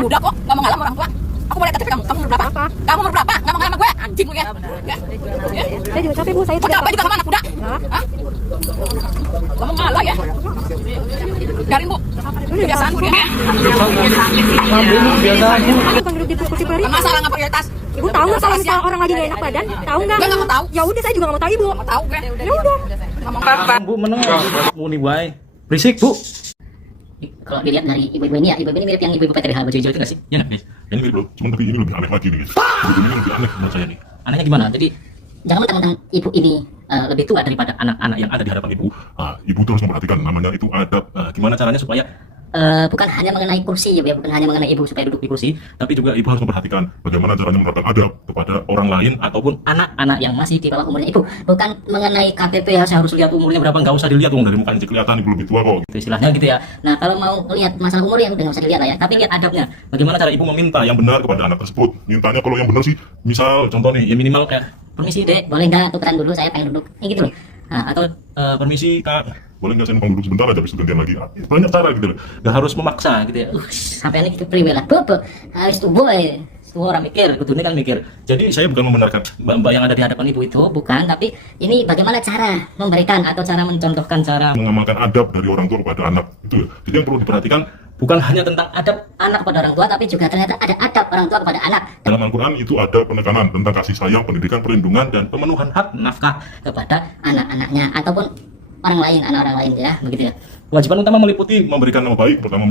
Udah kok, nggak mau ngalah sama orang tua. Aku boleh KTP kamu. Kamu umur berapa? Apa? Kamu umur berapa? Nggak mau ngalah sama gue? Anjing lu ya. Saya juga capek Bu, saya Kok tidak. capek juga sama anak muda? Hah? Nggak mau ngalah ya? Biarin Bu. Kebiasaan Bu dia. Aku kan duduk di kursi pelari. Masalah nggak prioritas. Ibu tahu nggak kalau misal orang lagi nggak enak badan? Tahu nggak? Gue nggak mau tahu. Ya udah, saya juga nggak mau tahu Ibu. Nggak mau tahu gue. Ya udah. Nggak mau apa. Bu menengah muni wae. Berisik, Bu. Kalau dilihat dari ibu-ibu ini ya, ibu-ibu ini mirip yang ibu-ibu PTBH baju hijau itu nggak sih? Ya nggak, guys? Ini mirip loh, cuman tapi ini lebih aneh lagi nih guys. Ini lebih aneh menurut saya nih. Anehnya gimana? Jadi Jangan mentang-mentang ibu ini lebih tua daripada anak-anak yang ada di hadapan ibu. Ibu terus memperhatikan, namanya itu adab. gimana caranya supaya Bukan hanya mengenai kursi ya, bukan hanya mengenai ibu supaya duduk di kursi, tapi juga Ibu harus memperhatikan bagaimana caranya menerapkan adab kepada orang lain ataupun anak-anak yang masih di bawah umurnya ibu. Bukan mengenai KTP ya, saya harus lihat umurnya berapa, nggak usah dilihat, dari mukanya aja kelihatan ibu lebih tua kok. gitu istilahnya gitu ya. Nah, kalau mau lihat masalah umur ya udah nggak usah dilihat lah ya, tapi lihat adabnya. Bagaimana cara ibu meminta Yang benar kepada anak tersebut. Mintanya kalau yang benar sih, misal contoh nih, ya minimal kayak Permisi dek, boleh nggak tukeran dulu, saya pengen duduk, kayak gitu loh. Nah, atau permisi Kak, boleh nggak saya numpang duduk sebentar aja habis itu gantian lagi. Banyak cara gitu loh. nggak harus memaksa gitu ya. sampai ini kita priwe lah, bobo, habis itu boy, semua orang mikir, Kudune kan mikir. Jadi saya bukan membenarkan Mbak-mbak yang ada di hadapan ibu itu bukan, tapi ini bagaimana cara memberikan atau cara mencontohkan cara mengamalkan adab dari orang tua kepada anak itu ya. Jadi yang perlu diperhatikan bukan hanya tentang adab anak pada orang tua, tapi juga ternyata ada adab orang tua kepada anak dalam Al-Quran itu ada penekanan tentang kasih sayang, pendidikan, perlindungan, dan pemenuhan hak nafkah. kepada anak-anaknya ataupun orang lain, anak orang lain ya, begitu ya. Kewajiban utama meliputi memberikan nama baik, pertama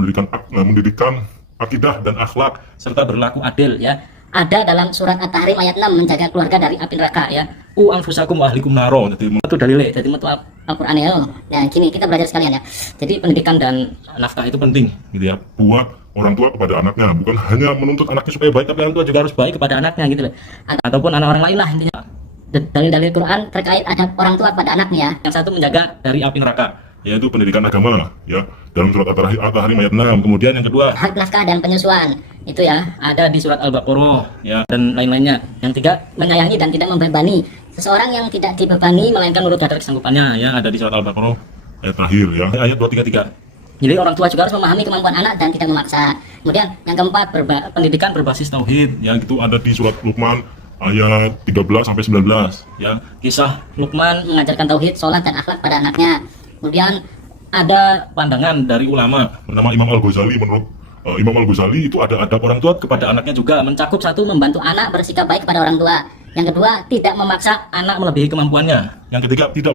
mendidikan akidah dan akhlak. serta berlaku adil ya. Ada dalam surat At-Tahrim ayat 6, menjaga keluarga dari api neraka ya. Anfusakum wa ahlikum naro. Jadi itu dalile. Jadi metu Al-Qur'an ya. Nah, gini kita belajar sekalian ya. Jadi pendidikan dan Nafkah itu penting gitu ya. Buat orang tua kepada anaknya, bukan hanya menuntut anaknya supaya baik, tapi Orang tua juga harus baik kepada anaknya gitu loh. Ataupun anak orang lain lah intinya. dalil-dalil Quran terkait adab orang tua pada anaknya. Yang satu menjaga dari api neraka. yaitu pendidikan agama ya, dalam surat At-Tahrim ayat 6. Kemudian yang kedua Hak nafkah dan penyusuan itu ya. ada di surat Al-Baqarah ya, dan lain-lainnya. Yang tiga Menyayangi dan tidak membebani seseorang yang tidak dibebani melainkan menurut kadar kesanggupannya. yang ada di surat Al-Baqarah Ayat terakhir ya. ayat 233. Jadi orang tua juga harus memahami kemampuan anak dan tidak memaksa. Kemudian yang keempat Pendidikan berbasis tauhid ya. Itu ada di surat Luqman ayat 13 sampai 19 Ya, kisah Luqman mengajarkan tauhid, sholat dan akhlak pada anaknya. Kemudian ada pandangan dari ulama bernama Imam Al-Ghazali. Menurut Imam Al-Ghazali itu ada adab orang tua kepada anaknya juga, mencakup satu, membantu anak bersikap baik kepada orang tua. Yang kedua, tidak memaksa anak melebihi kemampuannya. yang ketiga tidak